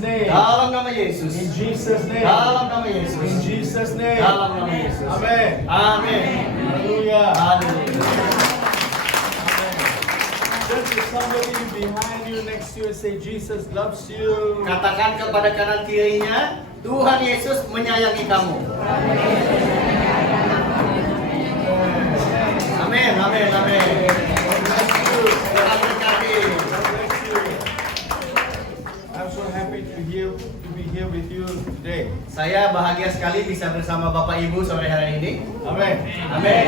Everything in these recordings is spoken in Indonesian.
name. Dalam nama Yesus. In Jesus' name. Dalam nama Yesus. In Jesus' name. Dalam nama Yesus. Amen. Amin. Hallelujah. Haleluya. Just if somebody behind you, next to you, say Jesus loves you. Katakan kepada kanan kirinya, Tuhan Yesus menyayangi kamu. Amin, amin, amin. God bless you. Tuhan berkati. God bless you. I'm so happy to be here with you today. Saya bahagia sekali bisa bersama Bapak Ibu sore hari ini. Amen. Amin.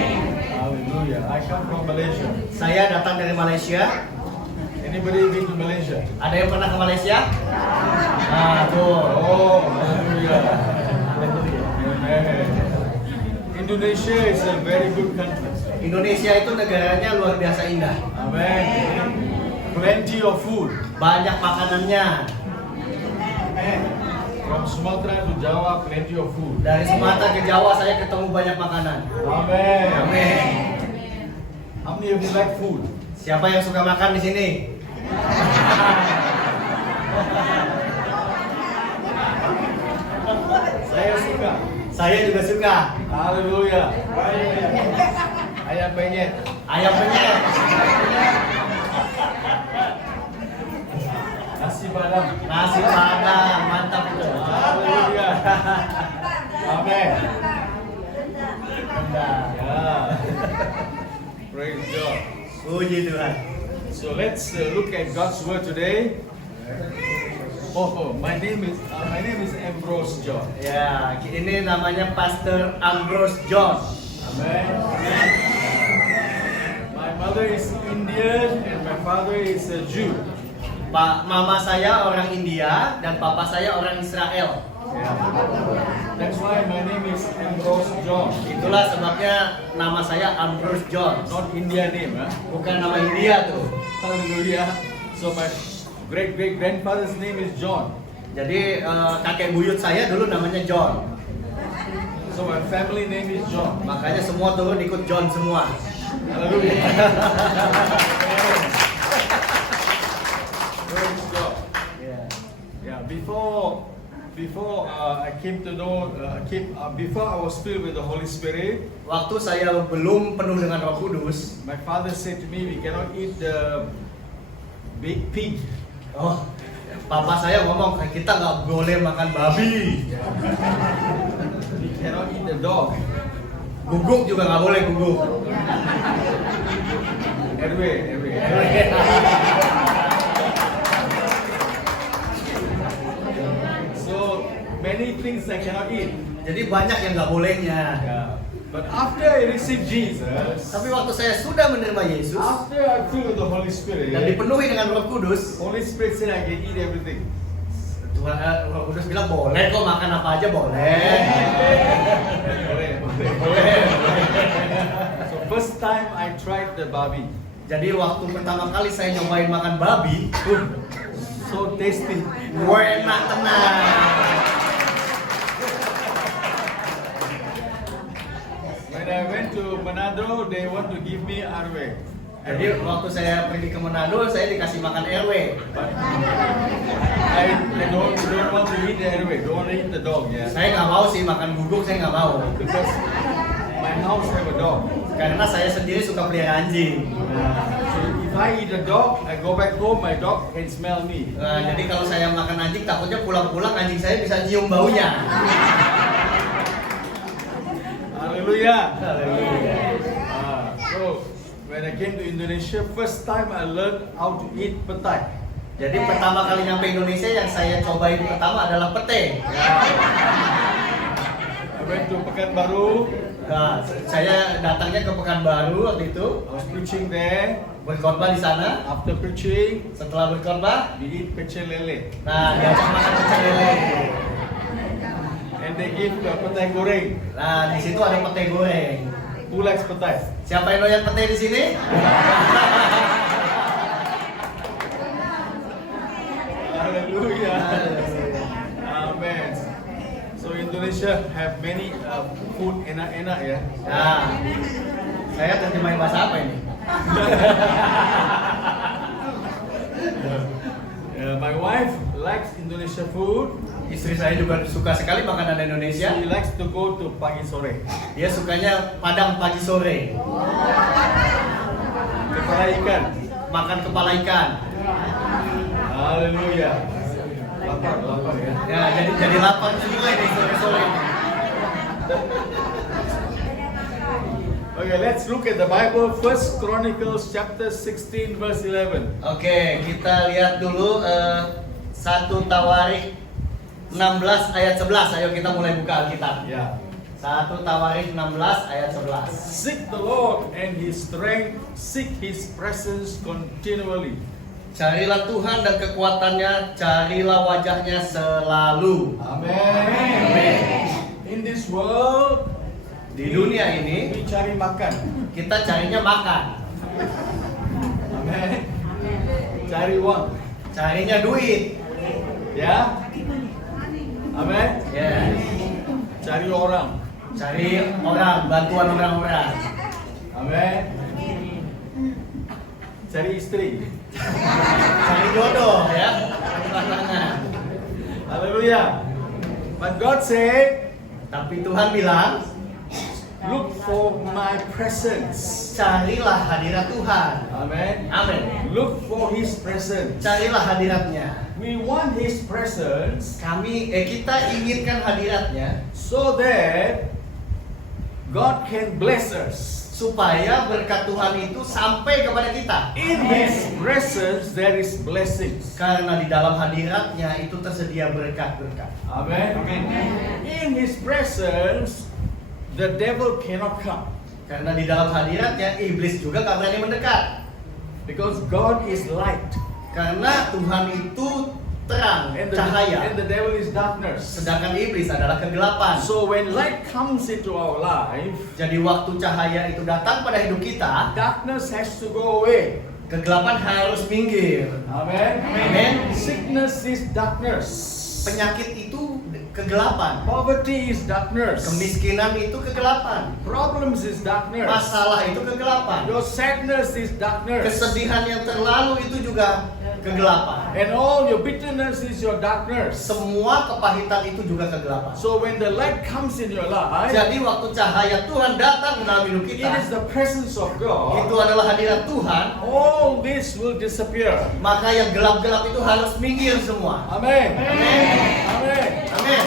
Hallelujah. I come from Malaysia. Saya datang dari Malaysia. Anybody been to Malaysia? Ada yang pernah ke Malaysia? Nah, tuh. Oh, hallelujah. Amen. Indonesia is a very good country. Indonesia itu negaranya luar biasa indah. Amen. Plenty of food. Banyak makanannya. From Sumatera to Java, plenty of food. Dari Sumatera ke Jawa saya ketemu banyak makanan. Amen. Amin. How many of you like food? Siapa yang suka makan di sini? Saya suka. Saya juga suka. Hallelujah. Ayam penyet. Ayam penyet. Nasi padang. Nasi padang, mantap itu. Hallelujah. Amen. Yeah. Praise God. Puji Tuhan. So let's look at God's word today. My name is Ambrose John. Ya, ini namanya Pastor Ambrose John. Amen. My mother is Indian and my father is a Jew. Pak, mama saya orang India dan papa saya orang Israel. Yeah. That's why my name is Ambrose John. Itulah sebabnya nama saya Ambrose John. Not India name, huh? Bukan nama India tuh. Hallelujah. So my great grandfather's name is John. Jadi kakek buyut saya dulu namanya John. So my family name is John. Makanya semua turun ikut John semua. Hallelujah. Praise God. Yeah. Before I came to know, before I was filled with the Holy Spirit, Waktu saya belum penuh dengan Roh Kudus, my father said to me, we cannot eat the big pig. oh, papa saya ngomong kita nggak boleh makan babi, We cannot eat the dog. guguk juga nggak boleh guguk. Anyway. So many things I cannot eat. Jadi banyak yang nggak bolehnya. Yeah. But after I received Jesus, Tapi waktu saya sudah menerima Yesus after I filled with the Holy dan Spirit, dipenuhi dengan Roh Kudus, Holy Spirit said I can eat everything. Tuhan Roh Kudus bilang boleh kok makan apa aja boleh. Boleh. So first time I tried the babi. Jadi waktu pertama kali saya nyobain makan babi, So tasty. enak tenang. When I went to Manado, they want to give me arwe. Jadi waktu saya pergi ke Manado, saya dikasih makan RW. But I don't want to eat the arwe. Don't want to eat the dog. Yeah. Saya nggak mau sih makan guguk, saya nggak mau. Because my house have a dog. Karena saya sendiri suka pelihara anjing. So if I eat a dog, I go back home, my dog can smell me. Jadi kalau saya makan anjing, takutnya pulang-pulang anjing saya bisa nyium baunya. Hallelujah. So when I came to Indonesia, first time I learned how to eat petai. Jadi pertama kali nyampe Indonesia yang saya cobain pertama adalah pete. I went to Pekanbaru. Nah, saya datangnya ke Pekanbaru waktu itu, I was preaching there. berkhotbah di sana. After preaching, Setelah berkhotbah, we eat pecel lele. nah diajak makan pecel lele. And they give petai goreng. Nah di situ ada pete goreng. Who likes petai? Siapa yang doyan pete di sini? Hallelujah. Amen. So Indonesia have many food enak-enak ya. Nah, saya terjemahin bahasa apa ini? My wife likes Indonesia food. Istri saya juga suka sekali makanan Indonesia. She likes to go to pagi sore. Dia sukanya Padang pagi sore. Kepala ikan. Makan kepala ikan. Haleluya. Lapar ya. Ya, jadi lapar juga ini sore-sore. Okay, let's look at the Bible. First Chronicles chapter 16 verse 11. Oke, kita lihat dulu 1 Tawarikh 16 ayat 11. Ayo kita mulai buka Alkitab. Yeah. 1 Tawarikh 16 ayat 11. Seek the Lord and His strength. Seek His presence continually. Carilah Tuhan dan kekuatannya, carilah wajahnya selalu. Amen. In this world, Di dunia ini we cari makan. kita carinya makan, Amen. Cari uang. carinya duit. Ya. Amen. Ya, Cari orang. cari orang, bantuan orang-orang. Amen. Cari istri. Cari jodoh ya, cari pasangan. Haleluya. But God said, Tapi Tuhan bilang, look for my presence. carilah hadirat Tuhan. Amen. Amin. Look for His presence. Carilah hadiratnya. We want His presence Kita inginkan hadiratnya so that God can bless us. supaya berkat Tuhan itu sampai kepada kita. In His presence there is blessings. Karena di dalam hadiratnya itu tersedia berkat-berkat. Amen. In His presence the devil cannot come Karena di dalam hadiratnya iblis juga gak berani mendekat. because God is light Karena Tuhan itu terang, and cahaya. the devil is darkness. Sedangkan iblis adalah kegelapan. So when light comes into our life, Jadi waktu cahaya itu datang pada hidup kita, darkness has to go away. kegelapan harus minggir. Amen. Amen. Sickness is darkness. Penyakit itu kegelapan. Poverty is darkness. Kemiskinan itu kegelapan. Problems is darkness. Masalah itu kegelapan. Your sadness is darkness. Kesedihan yang terlalu itu juga kegelapan. And all your bitterness is your darkness. Semua kepahitan itu juga kegelapan. So when the light comes in your life, Jadi waktu cahaya Tuhan datang dalam hidup it kita, is the presence of itu God. adalah hadirat Tuhan. All this will disappear. Maka yang gelap-gelap itu harus minggir semua. Amen. Amen. Amen. Amin.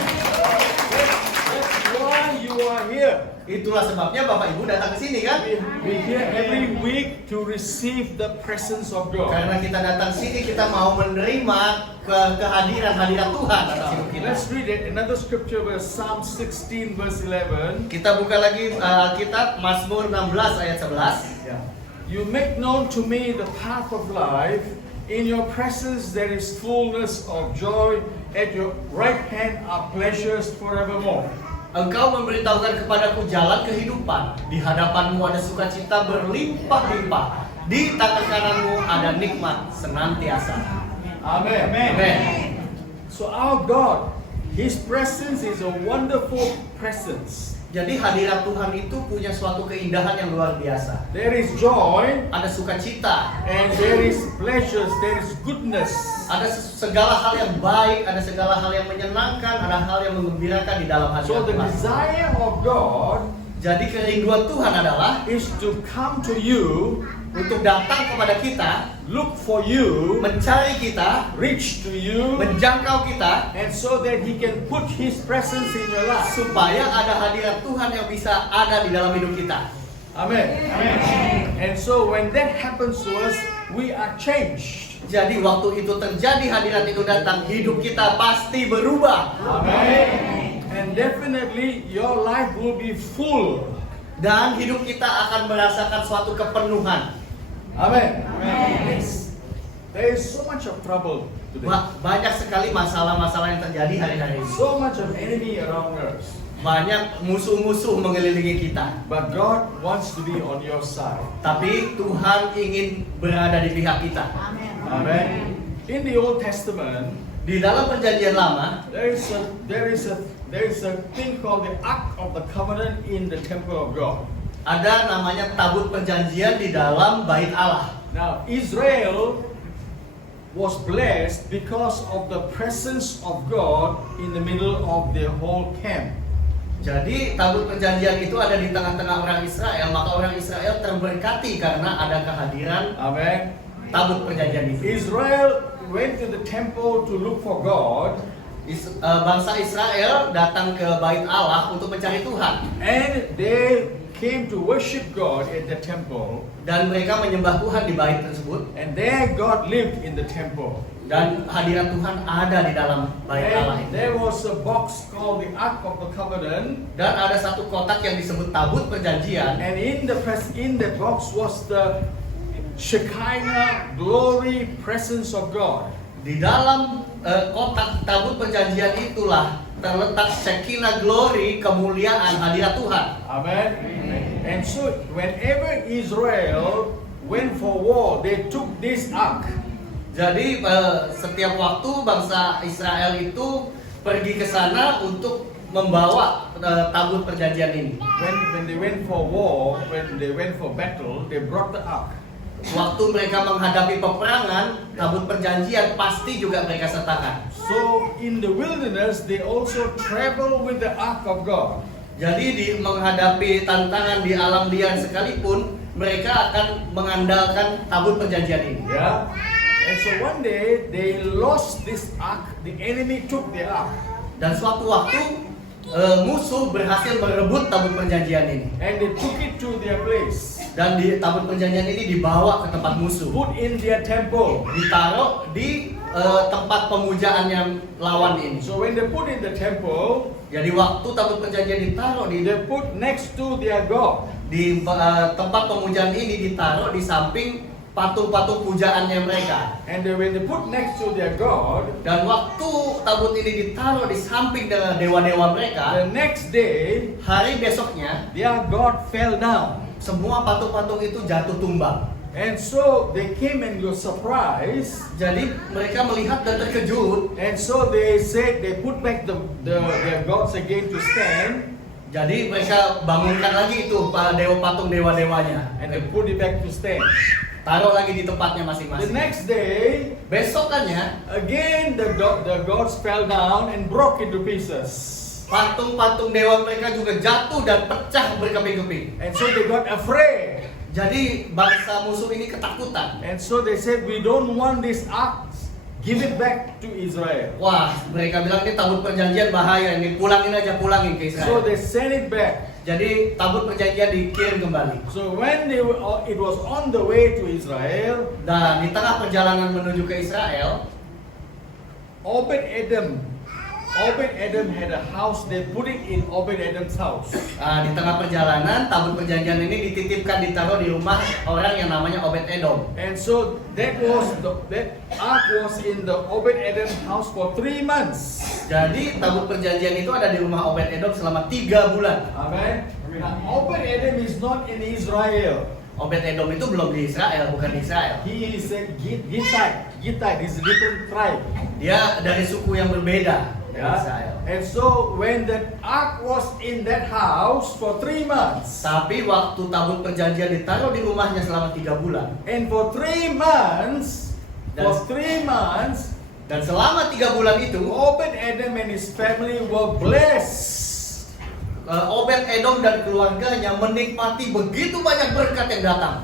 That's why you are here. Itulah sebabnya Bapak Ibu datang ke sini kan? We here every week to receive the presence of God. Karena kita datang sini kita mau menerima kehadiran hadirat Tuhan dalam hidup kita. Let's read it. Another scripture verse Psalm 16 verse 11. Kita buka lagi Alkitab Mazmur 16 ayat 11. Yeah. You make known to me the path of life. In your presence there is fullness of joy. At your right hand are pleasures forevermore. Engkau memberitahukan kepadaku jalan kehidupan. Di hadapanmu ada sukacita berlimpah-limpah. Di tangan kananmu ada nikmat senantiasa. Amen. Amen. So our God, His presence is a wonderful presence. Jadi hadirat Tuhan itu punya suatu keindahan yang luar biasa. There is joy Ada sukacita, and there is pleasures, there is goodness. ada segala hal yang baik, ada segala hal yang menyenangkan, ada hal yang menggembirakan di dalam So hadirat the Tuhan. desire of God Jadi kerinduan Tuhan adalah is to come to you, untuk datang kepada kita, look for you, mencari kita, reach to you, menjangkau kita, and so that He can put His presence in your life. supaya ada hadirat Tuhan yang bisa ada di dalam hidup kita. Amen. And so when that happens to us, we are changed. Jadi waktu itu terjadi hadirat itu datang, hidup kita pasti berubah. Amen. And definitely your life will be full. Dan hidup kita akan merasakan suatu kepenuhan. Amen. There is so much of trouble today. Banyak sekali masalah-masalah yang terjadi hari-hari ini. So much of enemy around us. Banyak musuh-musuh mengelilingi kita. But God wants to be on your side. Tapi Tuhan ingin berada di pihak kita. Amen. In the Old Testament, Di dalam perjanjian lama, there is a thing called the Ark of the Covenant in the temple of God. ada namanya tabut perjanjian di dalam bait Allah. Now, Israel was blessed because of the presence of God in the middle of the whole camp. Jadi tabut perjanjian itu ada di tengah-tengah orang Israel, maka orang Israel terberkati karena ada kehadiran Amen. tabut perjanjian itu. Israel went to the temple to look for God, Bangsa Israel datang ke bait Allah untuk mencari Tuhan, and they came to worship God at the temple, dan mereka menyembah Tuhan di bait tersebut, and there God lived in the temple. dan hadirat Tuhan ada di dalam bait Allah And itu. there was a box called the Ark of the Covenant, Dan ada satu kotak yang disebut tabut perjanjian, and in the box was the Shekinah glory presence of God. di dalam kotak tabut perjanjian itulah terletak Shekinah glory, kemuliaan hadirat Tuhan. Amen. And so whenever Israel went for war, they took this ark. Jadi setiap waktu bangsa Israel itu pergi ke sana untuk membawa tabut perjanjian ini. When they went for war, when they went for battle, they brought the ark. Waktu mereka menghadapi peperangan, tabut perjanjian pasti juga mereka sertakan. So in the wilderness, they also travel with the ark of God. Jadi di menghadapi tantangan di alam liar sekalipun, mereka akan mengandalkan tabut perjanjian ini. Yeah. And so one day they lost this ark. The enemy took the ark, Dan suatu waktu musuh berhasil merebut tabut perjanjian ini. and they took it to their place, Dan di tabut perjanjian ini dibawa ke tempat musuh, put in their temple. ditaruh di tempat pemujaannya lawan ini. So when they put in the temple, Jadi waktu tabut perjanjian ditaruh di they put next to their God. tempat pemujaan ini ditaruh di samping patung-patung pujaannya mereka. And when they put next to their God, Dan waktu tabut ini ditaruh di samping dengan dewa-dewa mereka, the next day hari besoknya their God fell down. semua patung-patung itu jatuh tumbang. And so they came and were surprised. Jadi mereka melihat dan terkejut. And so they said they put back their gods again to stand, Jadi mereka bangunkan lagi itu patung dewa-dewanya, and they put it back to stand. taruh lagi di tempatnya The masing-masing. next day, Besokannya again the gods fell down and broke into pieces. patung-patung dewa mereka juga jatuh dan pecah berkeping-keping. And so they got afraid. Jadi bangsa musuh ini ketakutan. And so they said, we don't want this ark. Give it back to Israel. Wah, mereka bilang ini tabut perjanjian bahaya, ini pulangin ke So Israel. they sent it back. Jadi tabut perjanjian dikirim kembali. So when it was on the way to Israel, Dan di tengah perjalanan menuju ke Israel, Obed-Edom had a house. They put it in Obed-Edom's house. di tengah perjalanan tabut perjanjian ini dititipkan, ditaruh di rumah orang yang namanya Obed-Edom. And so that ark was in the Obed-Edom's house for 3 months. Jadi tabut perjanjian itu ada di rumah Obed-Edom selama 3 bulan. Amen. Now Obed-Edom is not in Israel. Obed-Edom itu belum di Israel, bukan di Israel. He is a Gittite. Gittite is a different tribe. Dia dari suku yang berbeda dari Israel. Yeah. And so when the ark was in that house for 3 months, Tapi waktu tabut perjanjian ditaruh di rumahnya selama 3 bulan. and for 3 months, Dan selama 3 bulan itu, Obed-Edom and his family were blessed. Obed-Edom dan keluarganya menikmati begitu banyak berkat yang datang.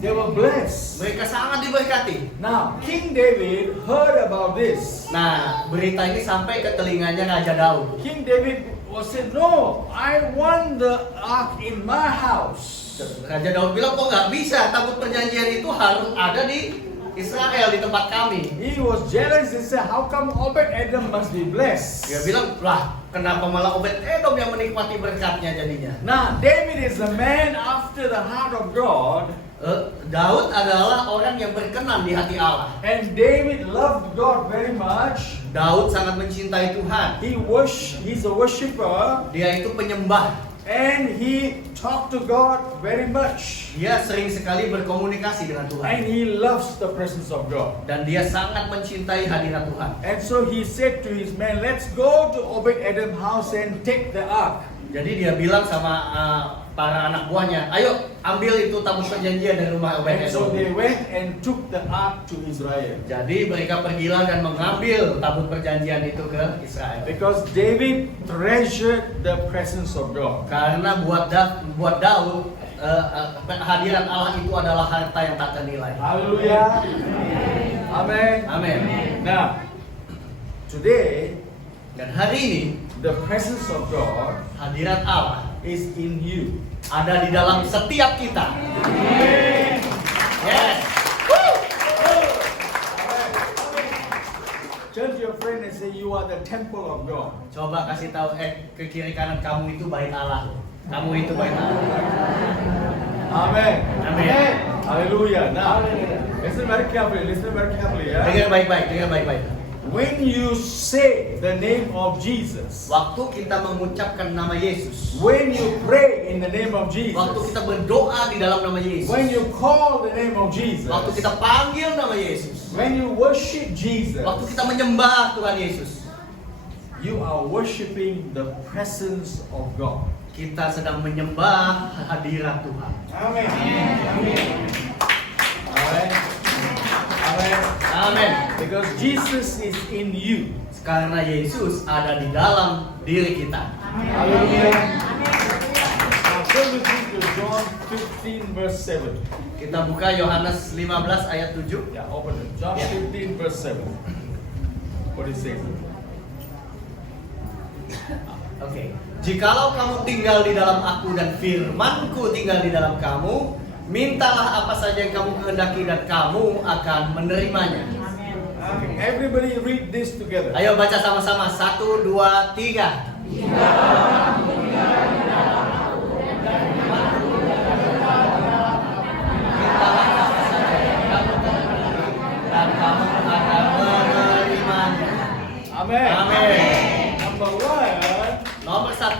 They were blessed. Mereka sangat diberkati. Now, King David heard about this. Nah, berita ini sampai ke telinganya Raja Daud. King David was said, no, I want the ark in my house. Raja Daud bilang, kok nggak bisa, tabut perjanjian itu harus ada di Israel, di tempat kami. He was jealous. He said, how come Obed-Edom must be blessed? Dia bilang, lah kenapa malah Obed-Edom yang menikmati berkatnya jadinya. Now, David is a man after the heart of God. Daud adalah orang yang berkenan di hati Allah. And David loved God very much. Daud sangat mencintai Tuhan. He's a worshipper. Dia itu penyembah. And he talked to God very much. Dia sering sekali berkomunikasi dengan And Tuhan. he loves the presence of God. Dan dia sangat mencintai hadirat Tuhan. And so he said to his men, let's go to Obed-Edom's house and take the ark. Jadi dia bilang sama para anak buahnya, ayo ambil itu tabut perjanjian dari rumah And so Obed-Edom. they went and took the ark to Israel. Jadi mereka pergilah dan mengambil tabut perjanjian itu ke Israel. Because David treasured the presence of God. Karena buat Daud hadirat Allah itu adalah harta yang tak ternilai. Hallelujah. Amen. Amin. Now, today, Dan hari ini the presence of God hadirat Allah is in you. ada di dalam setiap kita. Yes. Turn to your friend and say, you are the temple of God. Coba kasih tahu ke kiri kanan, kamu itu bait Allah. Kamu itu bait Allah. Amen. Amen. Hallelujah. Now, listen very carefully. Yeah? Dengar baik-baik. When you say the name of Jesus, Waktu kita mengucapkan nama Yesus, when you pray in the name of waktu Jesus, kita berdoa di dalam nama Yesus, when you call the name of Jesus, waktu kita panggil nama Yesus, when you worship Jesus, waktu kita menyembah Tuhan Yesus, you are worshiping the presence of God. kita sedang menyembah hadirat Tuhan. Amen. Amen. Amen. Amin. Because Jesus is in you. Karena Yesus ada di dalam diri kita. Hallelujah. Now turn with me to John 15 verse 7. Kita buka Yohanes 15 ayat 7. Yeah, open it. John 15 verse 7. What it says? Oke. Jikalau kamu tinggal di dalam aku dan firman-Ku tinggal di dalam kamu, mintalah apa saja yang kamu kehendaki dan kamu akan menerimanya. Okay. Everybody read this together. Ayo baca sama-sama. 1, 2, 3. Dan kamu akan menerimanya. Amen. Amin. Number one, Nomor 1,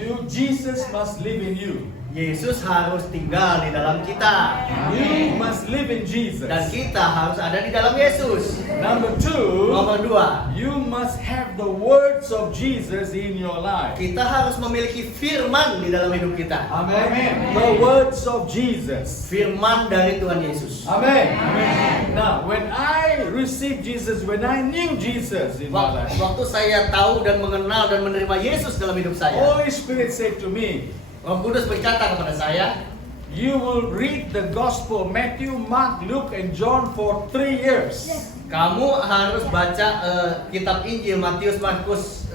you Jesus must live in you. Yesus harus tinggal di dalam kita. You must live in Jesus. Dan kita harus ada di dalam Yesus. Number two, Nomor 2, you must have the words of Jesus in your life. kita harus memiliki firman di dalam hidup kita. Amen. The words of Jesus. Firman dari Tuhan Yesus. Amen. Now, when I received Jesus, when I knew Jesus in my life, Waktu saya tahu dan mengenal dan menerima Yesus dalam hidup saya, Holy Spirit said to me, Roh Kudus berkata kepada saya, you will read the Gospel, Matthew, Mark, Luke, and John for 3 years. kamu harus baca kitab Injil Matius, Markus,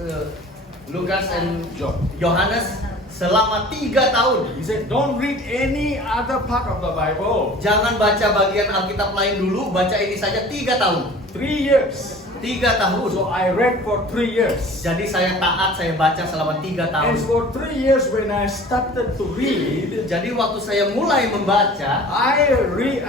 Lukas, dan John. Yohanes selama 3 tahun. He said, don't read any other part of the Bible. Jangan baca bagian Alkitab lain dulu, baca ini saja 3 tahun. 3 years. 3 tahun. So I read for 3 years. Jadi saya taat, saya baca selama 3 tahun. And for 3 years when I started to read, Jadi waktu saya mulai membaca, I read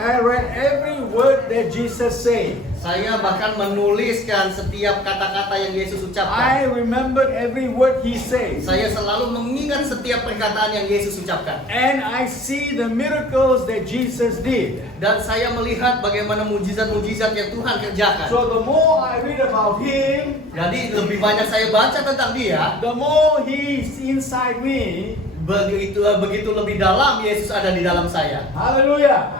every word that Jesus said. saya bahkan menuliskan setiap kata-kata yang Yesus I ucapkan. remembered every word He said. Saya selalu mengingat setiap perkataan yang Yesus ucapkan. And I see the miracles that Jesus did. Dan saya melihat bagaimana mujizat-mujizat yang Tuhan kerjakan. So the more I read about Him, Jadi lebih banyak saya baca tentang Dia, the more He's inside me. begitu lebih dalam Yesus ada di dalam saya. Hallelujah.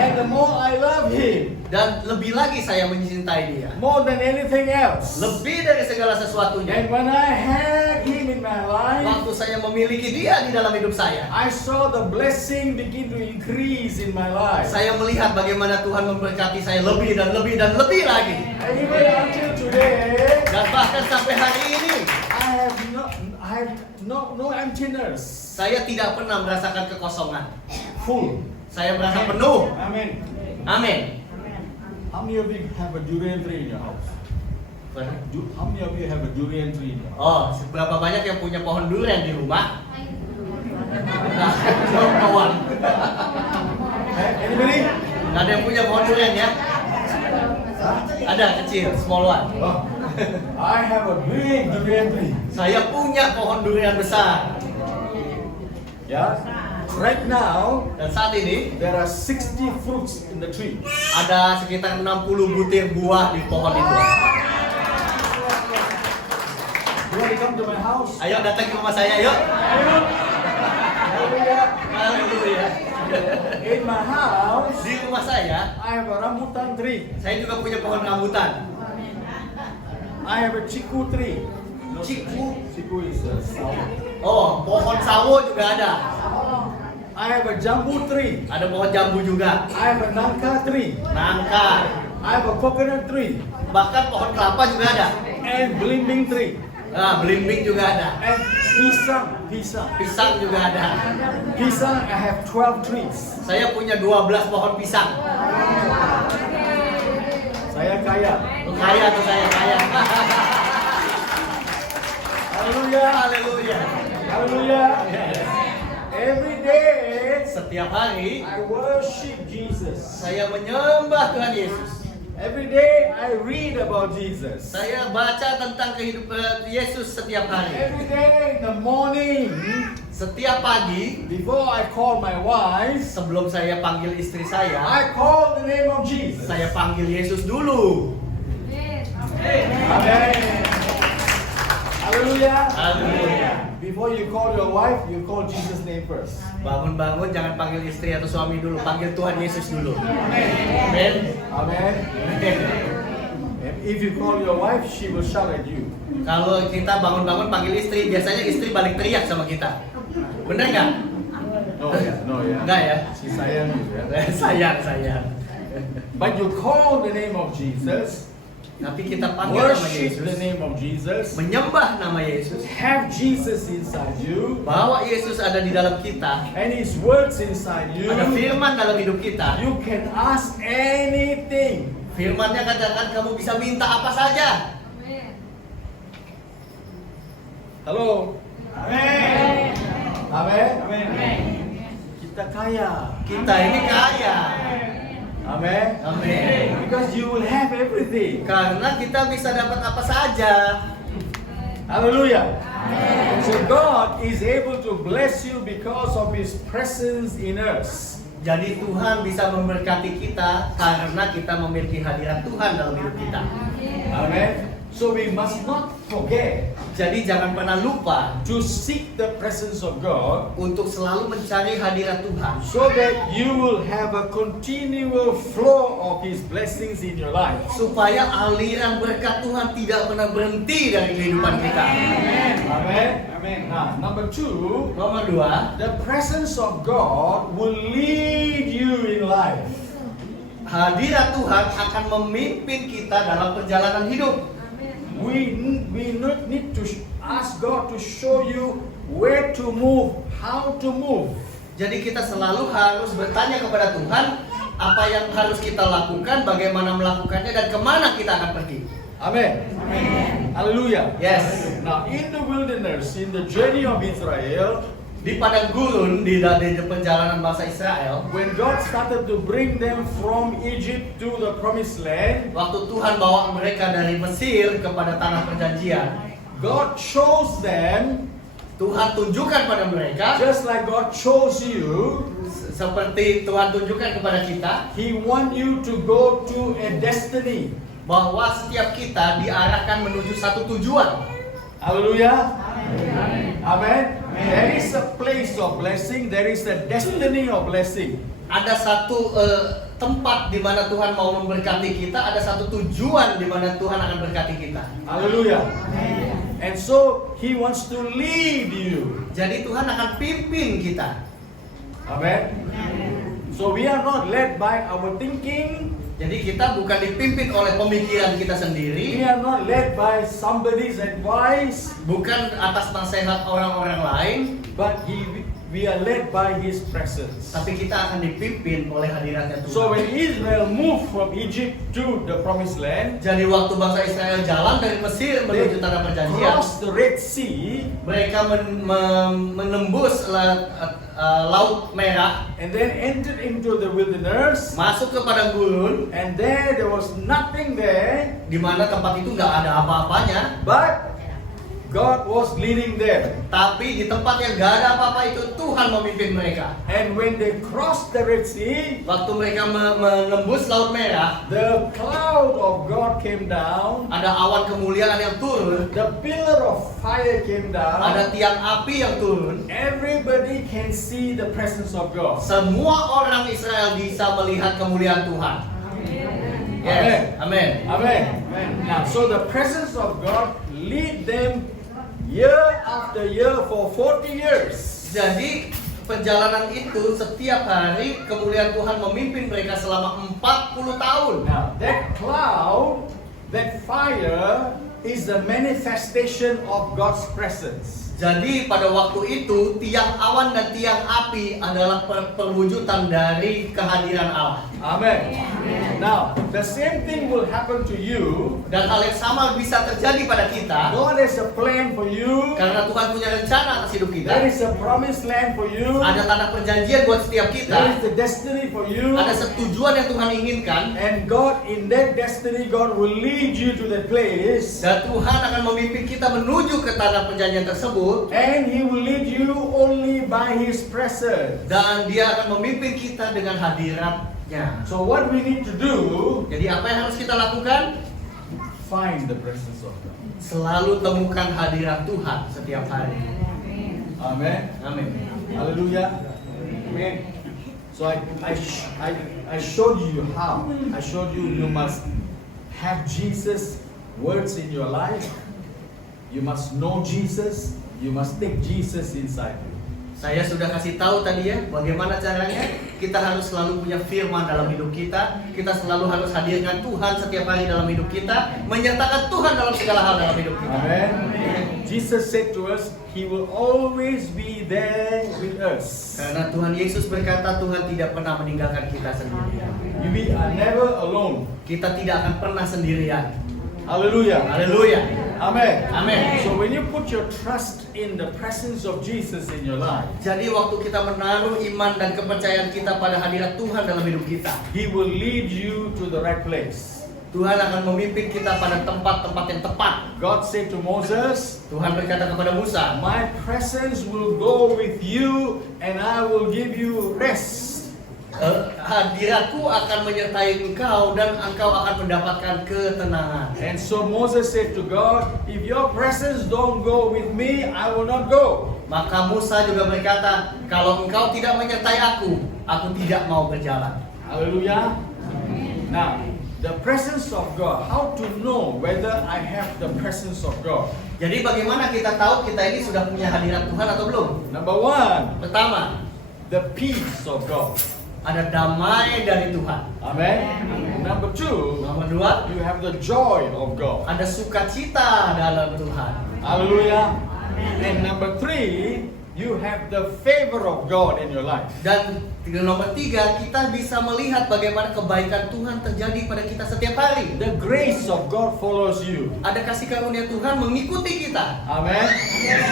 And the more I love Him, Dan lebih lagi saya mencintai Dia. more than anything else. Lebih dari segala sesuatunya. And when I had Him in my life, Waktu saya memiliki Dia di dalam hidup saya, I saw the blessing begin to increase in my life. saya melihat bagaimana Tuhan memberkati saya lebih dan lebih dan lebih lagi. And even until today, Dan bahkan sampai hari ini, I have no emptiness. saya tidak pernah merasakan kekosongan. Full. Saya merasa penuh. Amen. Amin. How many of you have a durian tree in your house? How many of you have a durian tree in your house? Oh, seberapa banyak yang punya pohon durian di rumah? Kawan. Anybody? Nggak ada yang punya pohon durian ya? Ada kecil, small one. Oh, I have a big durian tree. Saya punya pohon durian besar. Yeah. Right now, Dan saat ini there are 60 fruits in the tree. ada sekitar 60 butir buah di pohon itu. You want to come to my house? Ayo datang ke rumah saya, yuk. Haleluya. In my house, Di rumah saya I have a rambutan tree. juga punya pohon rambutan. I have a chiku tree. Chiku? Chiku is a sour. Oh, pohon sawo juga ada. I have a jambu tree. Ada pohon jambu juga. I have a nangka tree. Nangka. I have a coconut tree. Bahkan pohon kelapa juga ada. And belimbing tree. Nah, belimbing juga ada. And pisang. Pisang juga ada. Pisang, I have 12 trees. Saya punya 12 pohon pisang. Saya kaya. Kaya tuh saya kaya. Haleluya. Haleluya. Haleluya. Every day, Setiap hari I worship Jesus. saya menyembah Tuhan Yesus. Every day, I read about Jesus. Saya baca tentang kehidupan Yesus setiap hari. Every day in the morning, Setiap pagi before I call my wife, sebelum saya panggil istri saya, I call the name of Jesus. saya panggil Yesus dulu. Amen. Hallelujah. Haleluya. Before you call your wife, you call Jesus' name first. Bangun-bangun jangan panggil istri atau suami dulu, panggil Tuhan Yesus dulu. Amen. Amen. And if you call your wife, she will shout at you. Kalau kita bangun-bangun panggil istri, biasanya istri balik teriak sama kita. Bener nggak? No, yeah. Enggak ya? Si sayang you, ya. Sayang. But you call the name of Jesus, Tapi kita panggil nama worship Yesus, the name of Jesus, menyembah nama Yesus, have Jesus inside you, bahwa Yesus ada di dalam kita, and His words inside you. ada firman dalam hidup kita. You can ask anything. Firmannya katakan kamu bisa minta apa saja. Hello. Amen. Amen. Kita kaya. Kita ini kaya. Amen. Amin. Because you will have everything. Karena kita bisa dapat apa saja. Hallelujah. So God is able to bless you because of His presence in us. Jadi Tuhan bisa memberkati kita karena kita memiliki hadirat Tuhan dalam hidup kita. Amen. So we must not forget Jadi jangan pernah lupa to seek the presence of God, untuk selalu mencari hadirat Tuhan, so that you will have a continual flow of His blessings in your life. supaya aliran berkat Tuhan tidak pernah berhenti dari kehidupan kita. Amen. Amen. Now, number 2, Nomor 2, the presence of God will lead you in life. hadirat Tuhan akan memimpin kita dalam perjalanan hidup. We need to ask God to show you where to move, how to move. Jadi kita selalu harus bertanya kepada Tuhan apa yang harus kita lakukan, bagaimana melakukannya, dan kemana kita akan pergi. Amen. Hallelujah. Yes. Now, in the wilderness, in the journey of Israel, Di padang gurun, di perjalanan bangsa Israel, when God started to bring them from Egypt to the promised land, waktu Tuhan bawa mereka dari Mesir kepada tanah perjanjian, God chose them Tuhan tunjukkan pada mereka, just like God chose you. seperti Tuhan tunjukkan kepada kita, He want you to go to a destiny. bahwa setiap kita diarahkan menuju satu tujuan. Hallelujah. Amen. There is a place of blessing. There is a destiny of blessing. Ada satu tempat di mana Tuhan mau memberkati kita, ada satu tujuan di mana Tuhan akan berkati kita. Hallelujah. And so He wants to lead you. Jadi Tuhan akan pimpin kita. Amen. So we are not led by our thinking. Jadi kita bukan dipimpin oleh pemikiran kita We sendiri, are not led by somebody's advice, bukan atas nasihat orang-orang lain, but we are led by His presence. tapi kita akan dipimpin oleh hadiratnya So when Tuhan. Israel moved from Egypt to the promised land, Jadi waktu bangsa Israel jalan dari Mesir menuju tanah they perjanjian, crossed the Red Sea, mereka menembus Laut Merah, and then entered into the wilderness, masuk ke padang gurun, and there was nothing there di mana tempat itu nggak ada apa-apanya, but God was leading them. Tapi di tempat yang gak ada apa-apa itu Tuhan memimpin mereka. And when they crossed the Red Sea, Waktu mereka menembus Laut Merah, the cloud of God came down, ada awan kemuliaan yang turun, the pillar of fire came down. ada tiang api yang turun. Everybody can see the presence of God. Semua orang Israel bisa melihat kemuliaan Tuhan. Yes. Amin. Amen. Now, so the presence of God lead them year after year for 40 years. Jadi perjalanan itu setiap hari kemuliaan Tuhan memimpin mereka selama 40 tahun. Now, that cloud, that fire is the manifestation of God's presence. Jadi pada waktu itu tiang awan dan tiang api adalah perwujudan dari kehadiran Allah. Amen. Now, the same thing will happen to you. Dan hal yang sama bisa terjadi pada kita God has a plan for you. karena Tuhan punya rencana atas hidup kita. There is a promised land for you. Ada tanah perjanjian buat setiap There kita. is the destiny for you. Ada setujuan yang Tuhan inginkan. And God, in that destiny, God will lead you to that place. Dan Tuhan akan memimpin kita menuju ke tanah perjanjian tersebut. And He will lead you only by His presence. Dan dia akan memimpin kita dengan hadiratnya. So what we need to do, Jadi apa yang harus kita lakukan? find the presence of God. Selalu temukan hadirat Tuhan setiap hari. Amen. Amin. Hallelujah. Amen. So I showed you how. I showed you must have Jesus words in your life. You must know Jesus. You must take Jesus inside you. Saya sudah kasih tahu tadi ya, bagaimana caranya. Kita harus selalu punya firman dalam hidup kita. Kita selalu harus hadirkan Tuhan setiap hari dalam hidup kita, menyertakan Tuhan dalam segala hal dalam hidup kita. Amen. Jesus said to us, He will always be there with us. Karena Tuhan Yesus berkata, Tuhan tidak pernah meninggalkan kita sendirian. We are never alone. Kita tidak akan pernah sendirian. Hallelujah. Haleluya. Amen. Amen. So when you put your trust in the presence of Jesus in your life, Jadi waktu kita menaruh iman dan kepercayaan kita pada hadirat Tuhan dalam hidup kita, He will lead you to the right place. Tuhan akan memimpin kita pada tempat-tempat yang tepat. God said to Moses, Tuhan berkata kepada Musa, My presence will go with you and I will give you rest. hadiratku akan menyertai engkau dan engkau akan mendapatkan ketenangan. And so Moses said to God, if your presence don't go with me, I will not go. Maka Musa juga berkata, kalau engkau tidak menyertai aku tidak mau berjalan. Hallelujah. Now, the presence of God. How to know whether I have the presence of God? Jadi bagaimana kita tahu kita ini sudah punya hadirat Tuhan atau belum? Number one, Pertama, the peace of God. ada damai dari Tuhan. Amen. Number two, Nomor dua, you have the joy of God. ada sukacita dalam Tuhan. Hallelujah. And number three, you have the favor of God in your life. Dan nomor tiga, kita bisa melihat bagaimana kebaikan Tuhan terjadi pada kita setiap hari. The grace of God follows you. Ada kasih karunia Tuhan mengikuti kita. Amen.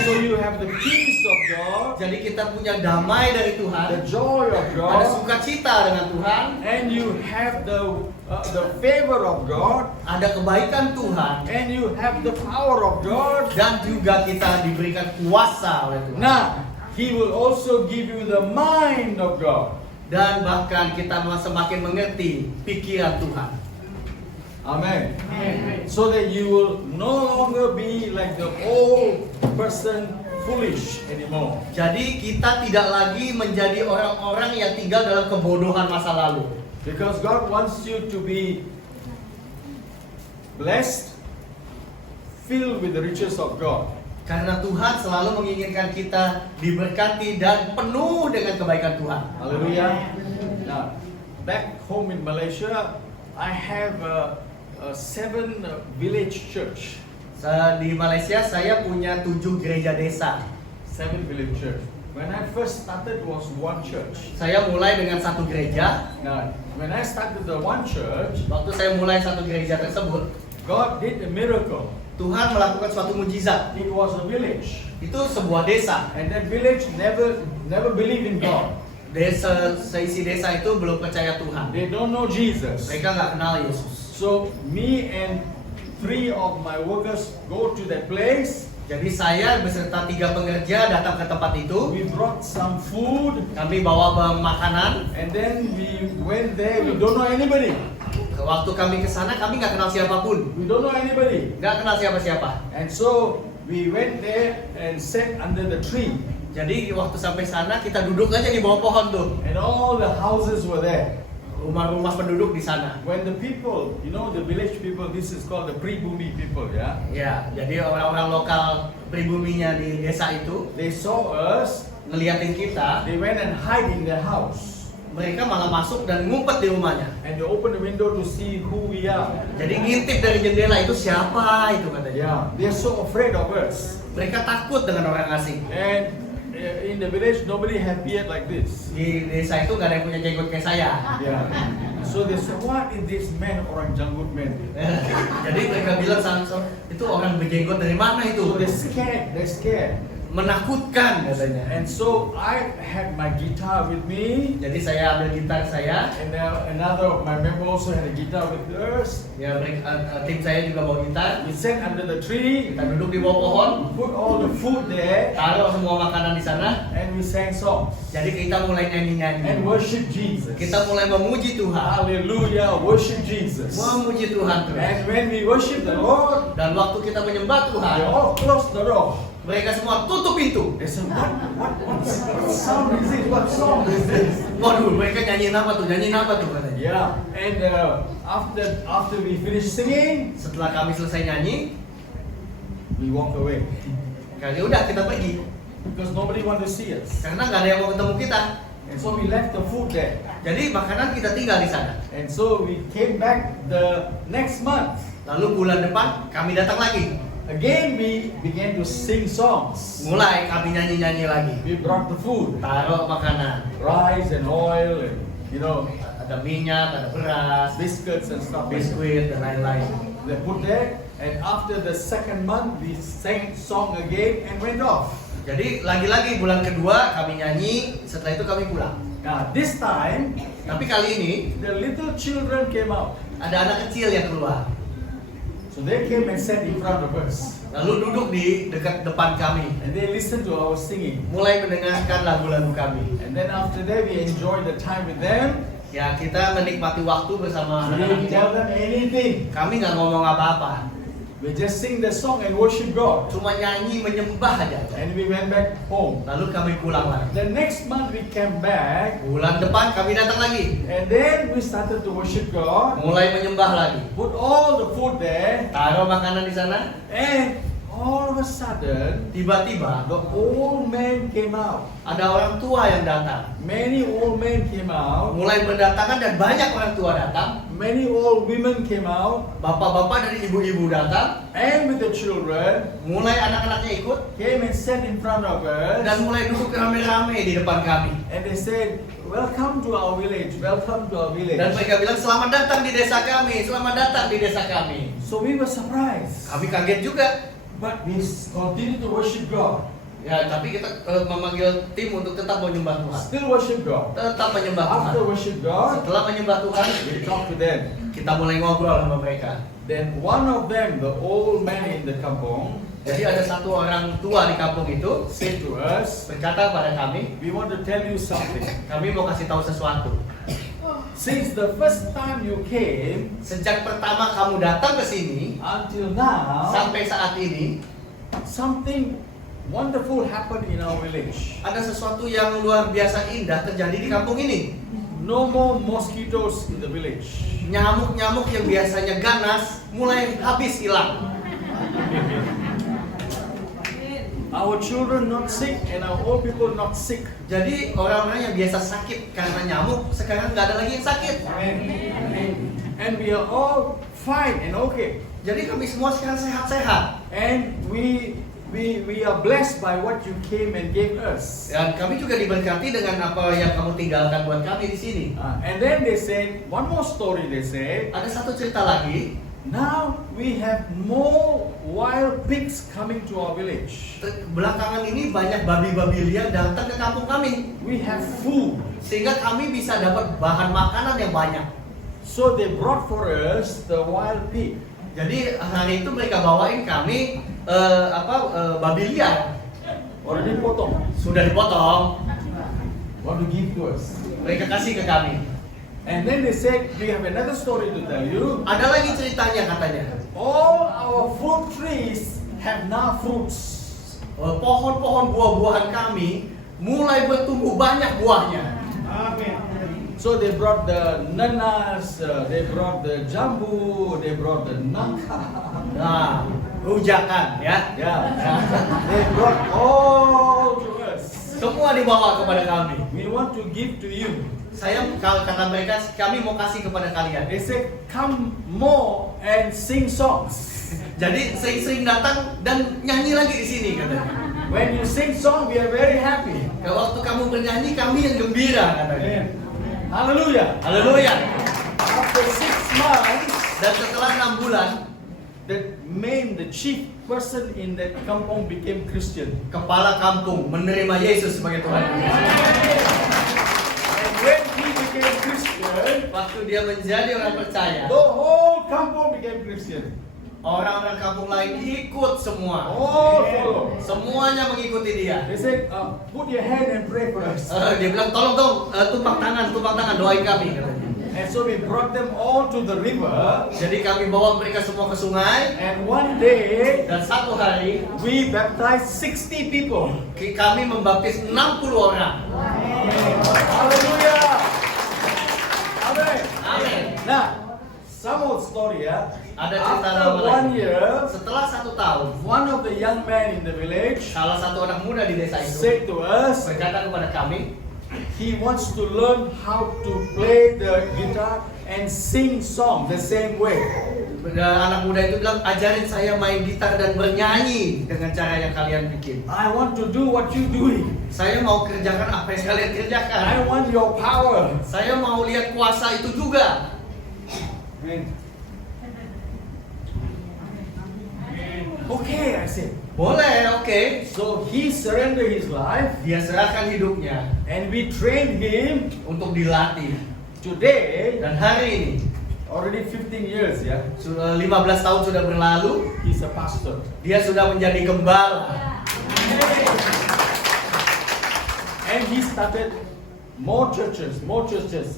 So you have the peace of God, Jadi kita punya damai dari the Tuhan, joy of ada God, sukacita dengan Tuhan, and you have the favor of God, ada kebaikan Tuhan, and you have the power of God. dan juga kita diberikan kuasa oleh Tuhan. Now, He will also give you the mind of God. Dan bahkan kita semakin mengerti pikiran Tuhan. Amen. So that you will no longer be like the old person, foolish anymore. Jadi kita tidak lagi menjadi orang-orang yang tinggal dalam kebodohan masa lalu. Because God wants you to be blessed, filled with the riches of God. Karena Tuhan selalu menginginkan kita diberkati dan penuh dengan kebaikan Tuhan. Hallelujah. Now, back home in Malaysia, I have a 7 village church. Di Malaysia saya punya 7 gereja desa. 7 village church. When I first started, it was one church. Saya mulai dengan satu gereja. Now, when I started the one church, Waktu saya mulai satu gereja tersebut, God did a miracle. Tuhan melakukan suatu mujizat. It was a village, Itu sebuah desa. and that village never believed in God. Seisi desa itu belum percaya Tuhan. They don't know Jesus. Mereka nggak kenal Yesus. So me and 3 of my workers go to that place. Jadi saya beserta 3 pekerja datang ke tempat itu. We brought some food, Kami bawa makanan. and then we went there. We don't know anybody. Waktu kami ke sana kami nggak kenal siapapun, We don't know anybody. nggak kenal siapa-siapa. And so we went there and sat under the tree. Jadi waktu sampai sana kita duduk aja di bawah pohon tuh. And all the houses were there. Rumah-rumah penduduk di sana. When the people, you know, the village people, this is called the pribumi people, yeah? Ya, jadi orang-orang lokal pribuminya di desa itu They saw us, ngeliatin kita, they went and hide in their house. mereka malah masuk dan ngumpet di rumahnya. And they opened the window to see who we are. Jadi ngintip dari jendela itu siapa itu katanya. Yeah, they're so afraid of us. Mereka takut dengan orang asing. And in the village, nobody have beard like this. Di desa itu nggak ada yang punya jenggot kayak saya. Yeah. So they said, what is this man, orang janggut man? Jadi mereka bilang sama itu orang berjenggot dari mana So itu? they're scared. Menakutkan katanya. And so I had my guitar with me, Jadi saya ambil gitar saya. and another of my member also had a guitar with us. Ya, tim saya juga bawa gitar. We sat under the tree, Kita duduk di bawah pohon, put all the food there, taruh semua makanan di sana. and we sang songs Jadi kita mulai and nyanyi-nyanyi. worship Jesus. Kita mulai memuji Tuhan. Hallelujah, worship Jesus. Memuji Tuhan terus. And when we worship the Lord, Dan waktu kita menyembah Tuhan, they all close the door. mereka semua tutup pintu. They said, what sound is this? What song is this? Waduh, mereka nyanyiin apa tuh? Nyanyiin apa tuh katanya? Yeah, and after we finish singing, Setelah kami selesai nyanyi, we walk away kali udah kita pergi. because nobody want to see us. Karena nggak ada yang mau ketemu kita. And so we left the food there. Jadi makanan kita tinggal di sana. And so we came back the next month. Lalu bulan depan kami datang lagi. Again, we began to sing songs. Mulai kami nyanyi-nyanyi lagi. We brought the food, Taruh makanan. rice and oil, and Ada minyak, ada beras, biscuits and stuff. Like that. biskuit dan lain-lain. They put there, and after the second month, we sang song again and went off. Jadi lagi-lagi bulan kedua kami nyanyi, setelah itu kami pulang. Now this time, Tapi kali ini the little children came out. ada anak kecil yang keluar. So they came and sat in front of us, Lalu duduk di dekat depan kami, and they listened to our singing. mulai mendengarkan lagu-lagu kami. And then after that, we enjoyed the time with them. Ya, kita menikmati waktu bersama We anak-anak didn't tell ini. them anything. Kami nggak ngomong apa-apa, We just sing the song and worship God. cuma nyanyi menyembah aja. And we went back home. Lalu kami pulang lagi. The next month we came back, Bulan depan kami datang lagi, and then we started to worship God. mulai menyembah lagi. Put all the food there, Taruh makanan di sana. and all of a sudden, Tiba-tiba the old man came out. ada orang tua yang datang. Many old men came out. Mulai berdatangan dan banyak orang tua datang. Many old women came out, Bapak-bapak dan ibu-ibu datang. and with the children Mulai anak-anaknya ikut came and sat in front of us. dan mulai duduk rame-rame di depan kami. And they said, "Welcome to our village. Welcome to our village." Dan mereka bilang selamat datang di desa kami, selamat datang di desa kami. So we were surprised, Kami kaget juga. but we continued to worship God. Ya, tapi kita memanggil tim untuk tetap menyembah Tuhan. Still worship God. Tetap menyembah Tuhan. After worship God, Setelah menyembah Tuhan, we talk to them. kita mulai ngobrol sama mereka. Then one of them, the old man in the kampong, Jadi ada satu orang tua di kampung itu said to us, berkata pada kami, "We want to tell you something. kami mau kasih tahu sesuatu. Since the first time you came Sejak pertama kamu datang ke sini until now, sampai saat ini, something wonderful happened in our village. ada sesuatu yang luar biasa indah terjadi di kampung ini. No more mosquitoes in the village. Nyamuk-nyamuk yang biasanya ganas mulai habis hilang. Our children not sick and our old people not sick. Jadi orang-orang yang biasa sakit karena nyamuk sekarang nggak ada lagi yang sakit. And we are all fine and okay. Jadi kami semua sekarang sehat-sehat. And we are blessed by what you came and gave us. Dan kami juga diberkati dengan apa yang kamu tinggalkan buat kami di sini. And then they said, one more story they said, Ada satu cerita lagi. now we have more wild pigs coming to our village. Belakangan ini banyak babi-babi liar datang ke kampung kami. We have food. Sehingga kami bisa dapat bahan makanan yang banyak. So they brought for us the wild pig. Jadi hari itu mereka bawain kami babi liar. Already potong. Sudah dipotong, Want to give to us. mereka kasih ke kami. And then they said, we have another story to tell you. Ada lagi ceritanya katanya. All our fruit trees have now fruits. Pohon-pohon buah-buahan kami mulai bertumbuh banyak buahnya. So they brought the nanas, they brought the jambu, they brought the nangka. Nah, rujakan ya. Yeah, they brought all to us. Semua dibawa kepada kami. We want to give to you. Kata mereka, kami mau kasih kepada kalian. They said, come more and sing songs. Jadi sering-sering datang dan nyanyi lagi di sini katanya. When you sing song, we are very happy. Waktu kamu bernyanyi, kami yang gembira katanya. Hallelujah. Haleluya. After 6 months, Dan setelah 6 bulan, the chief person in that kampung became Christian. kepala kampung menerima Yesus sebagai Tuhan. And when he became Christian, Waktu dia menjadi orang percaya, the whole kampung became Christian. orang-orang kampung lain ikut semua. All follow. Semuanya mengikuti dia. They said, put your hand and pray for us. Dia bilang, tolong dong, tumpang tangan, doain kami katanya. And so we brought them all to the river. Jadi kami bawa mereka semua ke sungai. And one day, Dan satu hari, we baptized 60 people. kami membaptis 60 orang. Hallelujah. Amen. Amin. Now, some old story, yeah. Ada cerita After lama 1 lagi. year, Setelah 1 tahun, one of the young men in the village salah satu anak muda di desa itu said to us, berkata kepada kami, he wants to learn how to play the guitar and sing song the same way. anak muda itu bilang, ajarin saya main gitar dan bernyanyi dengan cara yang kalian bikin. I want to do what you doing. Saya mau kerjakan apa yang kalian kerjakan. I want your power. Saya mau lihat kuasa itu juga. Amen. Okay, I said. Boleh, oke. So he surrendered his life Dia serahkan hidupnya and we trained him. untuk dilatih. Today, Dan hari ini, already 15 years, yeah, sudah 15 tahun sudah berlalu, he's a pastor. dia sudah menjadi gembala. And he started more churches.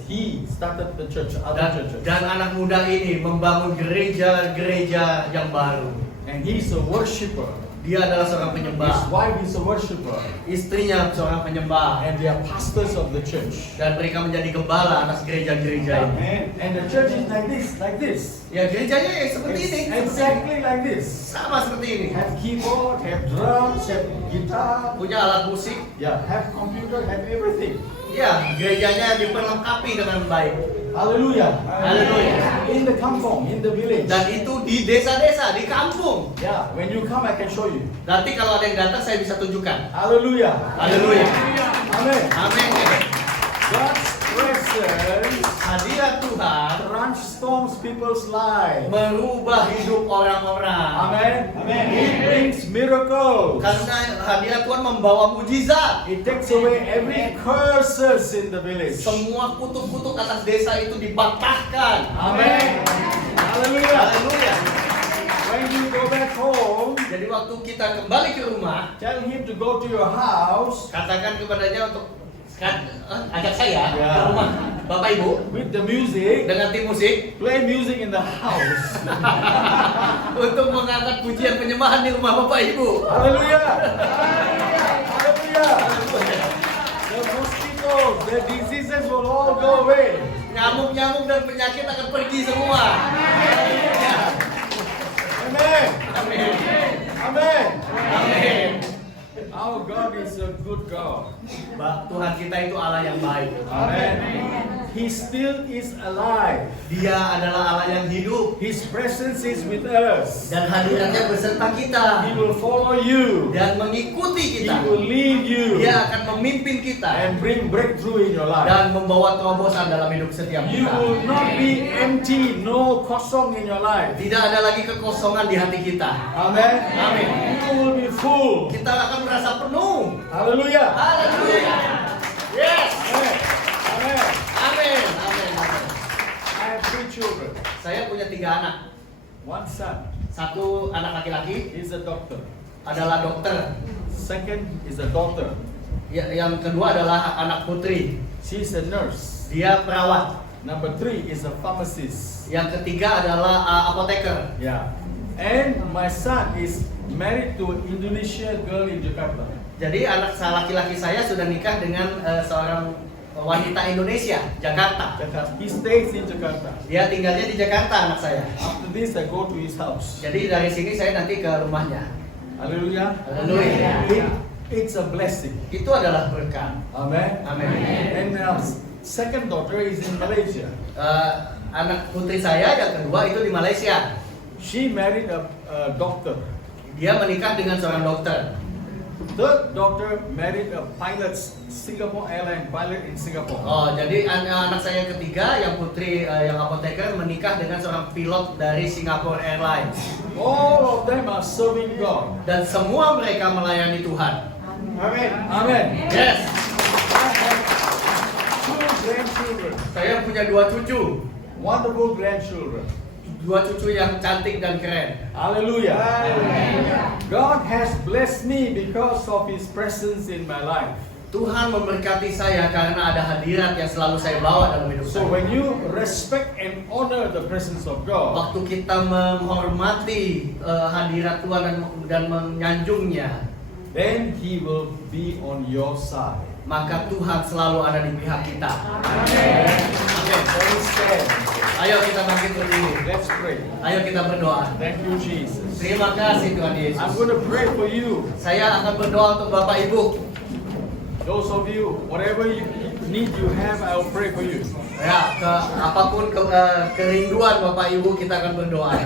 He started the church, other churches. Dan anak muda ini membangun gereja-gereja yang baru. And he's a worshipper. Dia adalah seorang His penyembah. wife is a worshipper. Istrinya seorang penyembah. And they are pastors of the church. Dan mereka menjadi gembala atas gereja-gereja ini. And the church is like this. Ya gerejanya ya seperti ini. Exactly like this. Sama seperti ini. Have keyboard, have drums, have guitar. Punya alat musik. Yeah, have computer, have everything. Ya, gerejanya diperlengkapi dengan baik. Hallelujah. Haleluya. In the kampung, in the village. Dan itu di desa-desa, di kampung. Yeah, when you come, I can show you. Nanti kalau ada yang datang saya bisa tunjukkan. Hallelujah. Haleluya. Amen. Amin. God's presence Hadirat Tuhan transforms people's lives. merubah hidup orang-orang. Amen. Amen. It brings miracles. Karena hadirat Tuhan membawa mujizat. It takes away every curses in the village. Semua kutuk-kutuk atas desa itu dipatahkan. Amen. Hallelujah. Haleluya. When you go back home, Jadi waktu kita kembali ke rumah, tell him to go to your house katakan kepadanya untuk ajak saya Ya. ke rumah Bapak Ibu with the music. dengan tim musik Play music in the house. untuk mengangkat pujian penyembahan di rumah Bapak Ibu. Hallelujah. Hallelujah. The mosquitoes, the diseases will all go away. Nyamuk-nyamuk dan penyakit akan pergi semua. Amen. Amin. Amen. Amin. Our God is a good God. Tuhan kita itu Allah yang baik. Amen. He still is alive. Dia adalah Allah yang hidup His presence is with us. dan hadiratnya beserta He kita will follow you. dan mengikuti He kita. will lead you Dia akan memimpin kita and bring breakthrough in your life. dan membawa terobosan dalam hidup setiap You kita. will not be empty, no kosong in your life. Tidak ada lagi kekosongan di hati kita. Amen. Amin. You will be full. Kita akan merasa penuh. Hallelujah. Haleluya. Yes. Amen. Amen. Amin. Amin. Amin. I have 3 children. Saya punya 3 anak. One son Satu anak laki-laki is a doctor. adalah dokter. Second is a daughter. Yang kedua adalah anak putri. She's a nurse. Dia perawat. Number 3 is a pharmacist. Yang ketiga adalah apoteker. Yeah. And my son is married to Indonesia girl in Jakarta. Jadi anak laki-laki saya sudah nikah dengan seorang wanita Indonesia, Jakarta. He stays in Jakarta. Dia tinggalnya di Jakarta, anak saya. After this, I go to his house. Jadi dari sini saya nanti ke rumahnya. Hallelujah. Haleluya. It's a blessing. Itu adalah berkat. Amen. Amin. And second daughter is in Malaysia. Anak putri saya yang kedua itu di Malaysia. She married a doctor. Dia menikah dengan seorang dokter. Third daughter married a pilot, Singapore Airline pilot in Singapore. Oh, jadi anak saya ketiga yang putri yang apoteker menikah dengan seorang pilot dari Singapore Airlines. All of them are serving God. Dan semua mereka melayani Tuhan. Amen. Amen. Yes. I have 2 grandchildren, Saya punya 2 cucu. wonderful grandchildren. 2 cucu yang cantik dan keren. Hallelujah. God has blessed me because of His presence in my life. Tuhan memberkati saya karena ada hadirat yang selalu saya bawa dalam hidup So saya. when you respect and honor the presence of God, Waktu kita menghormati hadirat Tuhan dan menyanjungnya, then He will be on your side. maka Tuhan selalu ada di pihak kita. Amen. Let us stand. Ayo kita bangkit berdiri. Let's pray. Ayo kita berdoa. Thank you, Jesus. Terima kasih Tuhan Yesus. I'm going to pray for you. Saya akan berdoa untuk Bapak Ibu. Those of you, whatever you need you have, I will pray for you. Ya, apapun kerinduan Bapak Ibu kita akan berdoa.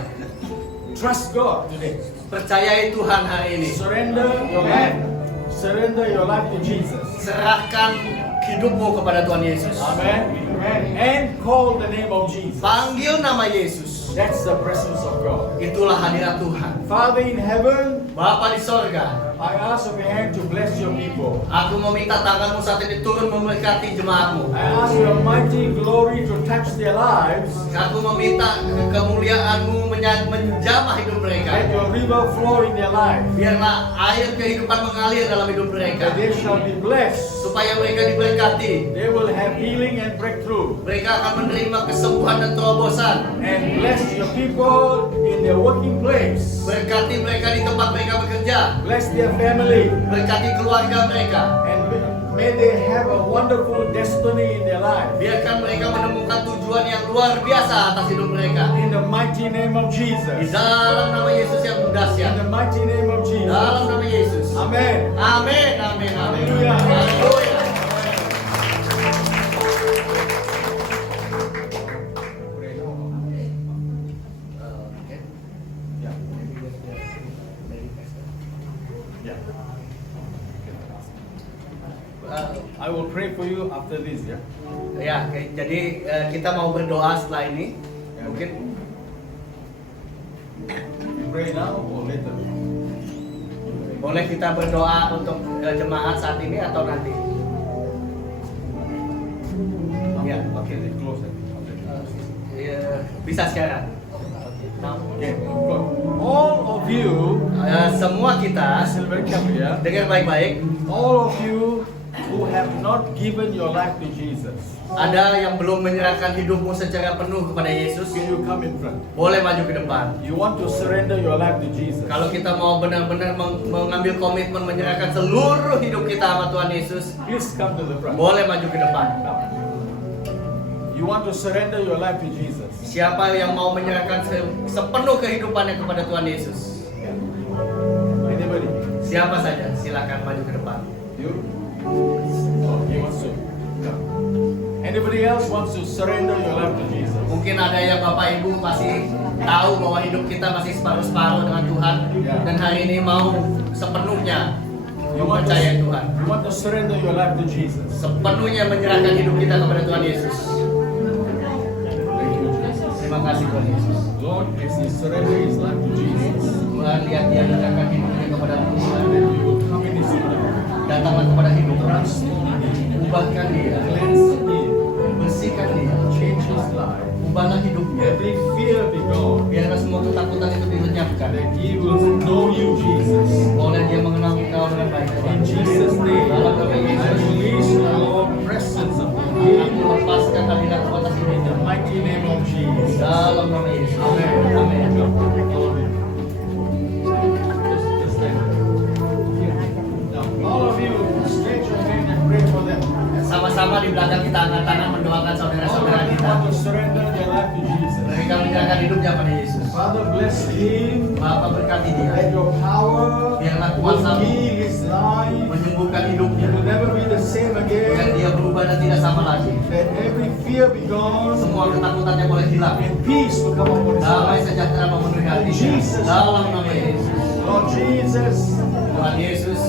Trust God today. Percayai Tuhan hari ini. Surrender your life. Surrender your life to Jesus. Serahkan hidupmu kepada Tuhan Yesus. Amen. And call the name of Jesus. Panggil nama Yesus. That's the presence of God. Itulah hadirat Tuhan. Father in heaven, Bapa di sorga, I ask of your hand to bless your people. aku meminta tanganmu saat ini turun memberkati jemaatmu. I ask your mighty glory to touch their lives. Aku meminta kemuliaanmu menjamah hidup mereka. Let your river flow in their life. Biarlah air kehidupan mengalir dalam hidup mereka. That they shall be blessed. Supaya mereka diberkati. They will have healing and breakthrough. Mereka akan menerima kesembuhan dan terobosan. And bless your people in their working place. Berkati mereka di tempat mereka bekerja. Bless their family. Berkati keluarga mereka. And may they have a wonderful destiny in their life. Biarkan mereka menemukan tujuan yang luar biasa atas hidup mereka. In the mighty name of Di Jesus. dalam nama Yesus yang In dahsyat. the mighty name of Di dalam Jesus. nama Yesus. Amen. Amin, amin, amin. Haleluya. Haleluya. I will pray for you after this, ya. Ya, jadi kita mau berdoa setelah ini. Mungkin You pray now or later? boleh kita berdoa untuk jemaat saat ini atau nanti. Ya, Okay, they close it. Bisa sekarang. Okay, good. All of you, Semua kita listen very carefully, ya. dengar baik-baik. All of you who have not given your life to Jesus, Ada yang belum menyerahkan hidupmu secara penuh kepada Yesus, can you come in front? boleh maju ke depan. You want to surrender your life to Jesus. Kalau kita mau benar-benar mengambil komitmen menyerahkan seluruh hidup kita sama Tuhan Yesus, Please come to the front. boleh maju ke depan. You want to surrender your life to Jesus. Siapa yang mau menyerahkan sepenuh kehidupannya kepada Tuhan Yesus? Anybody? Siapa saja, silakan maju ke depan. You? Oh, he wants to. Come. Anybody else wants to surrender your life to Jesus? Mungkin ada yang Bapak Ibu masih tahu bahwa hidup kita masih separuh-separuh dengan Tuhan, dan hari ini mau sepenuhnya mempercayai Tuhan, You want to surrender your life to Jesus. sepenuhnya menyerahkan hidup kita kepada Tuhan Yesus. Thank you, Jesus. Terima kasih Tuhan Yesus. Lord, as he surrender his life to Jesus, Tuhan, lihat dia menyerahkan hidupnya kepada Tuhan. then you will come in his kingdom. Datanglah kepada hidup, Transform him, ubahkan dia, cleanse him, bersihkan dia, change his life. ubahlah hidupnya. Every fear be gone. Biarlah semua semua ketakutan itu dilenyapkan. That he will know you, Jesus. Boleh dia mengenal Engkau dengan baik. In Jesus' name, Dalam nama I Yesus. release your presence upon Aku him. lepaskan hadirat atas In the hidupnya. mighty name of Jesus. Dalam nama Yesus. Amen. Amin. Just stand. Now, all of you, stretch your hand and pray for them. Sama-sama di belakang kita angkat tangan mendoakan All saudara-saudara of you kita. want to surrender their life to Jesus. Mereka menyerahkan hidupnya pada Yesus. Father, bless him. Bapa berkati dia. Let your power Biarlah will kuasa-Mu heal his life. menyembuhkan It hidupnya. will never be the same Biar again. dia berubah dan tidak sama lagi. That every fear be gone. Semua ketakutannya boleh hilang. And peace will come upon his Damai life. sejahtera memenuhi hatinya. Jesus. Dalam nama Yesus. Lord Jesus. Tuhan Yesus.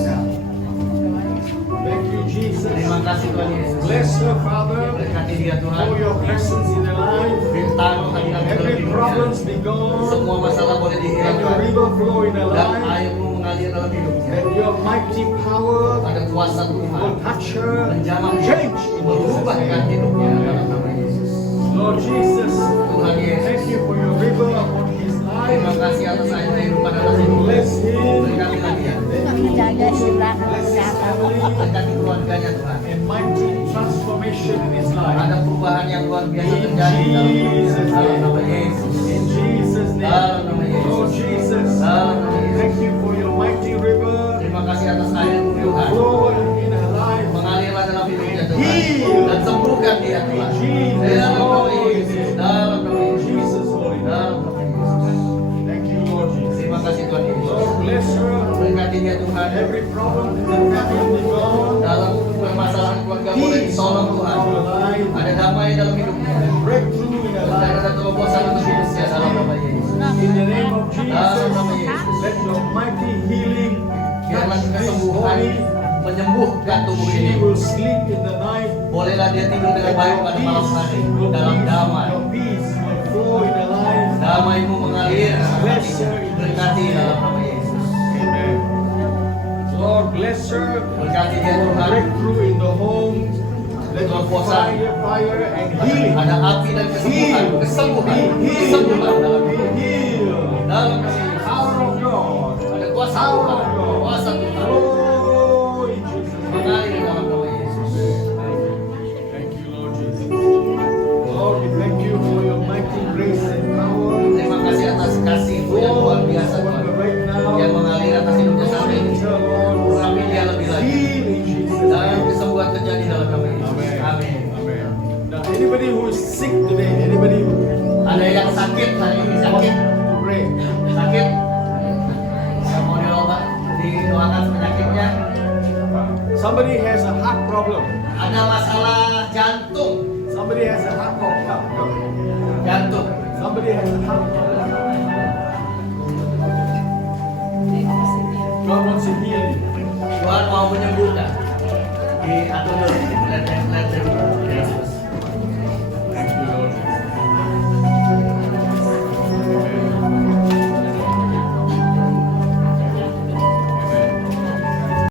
Thank you, Jesus. Terima kasih Tuhan Yesus. Bless her, Father. Berkati dia Tuhan. For your presence in her life. Taruh hadirat dalam Every hidupnya. problems be gone. Semua masalah boleh Let your dihilangkan. river flow in her Dan life. air-Mu mengalir dalam hidupnya. Let your mighty power Ada kuasa Tuhan. will touch her. Menjamah Change in merubahkan Jesus' name. hidupnya dalam nama Yesus. Lord Jesus, Tuhan Yesus. thank you for your river upon his Terima life. kasih atas air kehidupan atas hidupnya. Bless him. Berkatilah dia. menjaga silang Bless his family. Berkati keluarganya Tuhan. And mighty transformation in his life. Ada perubahan yang luar biasa In terjadi dalam Jesus' hidupnya. Dalam nama name. Yesus. In Jesus' Dalam name. nama Yesus. Lord Jesus, Dalam nama Yesus. thank you for your mighty river. Terima kasih atas air Tuhan. Flow in her life. Mengalirlah dalam hidupnya Tuhan. Heal. Dan sembuhkan dia Tuhan. Dalam nama Yesus. Dalam nama Yesus. Jesus' holy name. Dalam nama Yesus. Thank you, Lord Jesus. Terima kasih Tuhan Yesus. Lord, bless her. Berkati dia Tuhan. Every problem in the family be gone. Dalam permasalahan keluarga boleh Peace ditolong in Tuhan. our life. Ada damai dalam hidupnya. Breakthrough in her Dan life. ada terobosan untuk hidupnya dalam nama Yesus. In the name of Dalam nama Jesus, Yesus. let your mighty healing Biarlah touch this kesembuhan body. menyembuhkan tubuh She ini. will sleep in the night. Bolehlah dia tidur dengan baik pada malam hari dalam damai. Your peace will flow in her life. Damai-Mu mengalir dalam hatinya. Berkati dalam nama Yesus. Amen. Lord, bless her. Berkati dia Tuhan. Breakthrough in the home. Let your fire and healing. Ada api dan kesembuhan, kesembuhan, kesembuhan dalam Be hidup. healed. Dalam nama Yesus. Power of God. Ada kuasa Power Tuhan, of God. kuasa Tuhan Oh, in Jesus' name. mengalir dalam nama Yesus. Thank you, Lord Jesus. Lord, we thank you for your mighty grace and power. Terima kasih atas kasih-Mu yang luar biasa Tuhan, Right now, yang mengalir atas hidupnya saat Lord, ini. Lord, Urapi dia lebih lagi. heal in Jesus' Dan name. kesembuhan terjadi dalam nama Yesus. Amen. Amin. Amen. Now, anybody who is sick today, anybody who Ada yang sakit hari ini, sakit, to pray, sakit. Yang mau diobat, didoakan penyakitnya. somebody has a heart problem. Ada masalah jantung, Somebody has a heart problem. jantung. Somebody has a heart problem. God wants to heal you. Tuhan mau menyembuhkan. Diatur dulu, let them.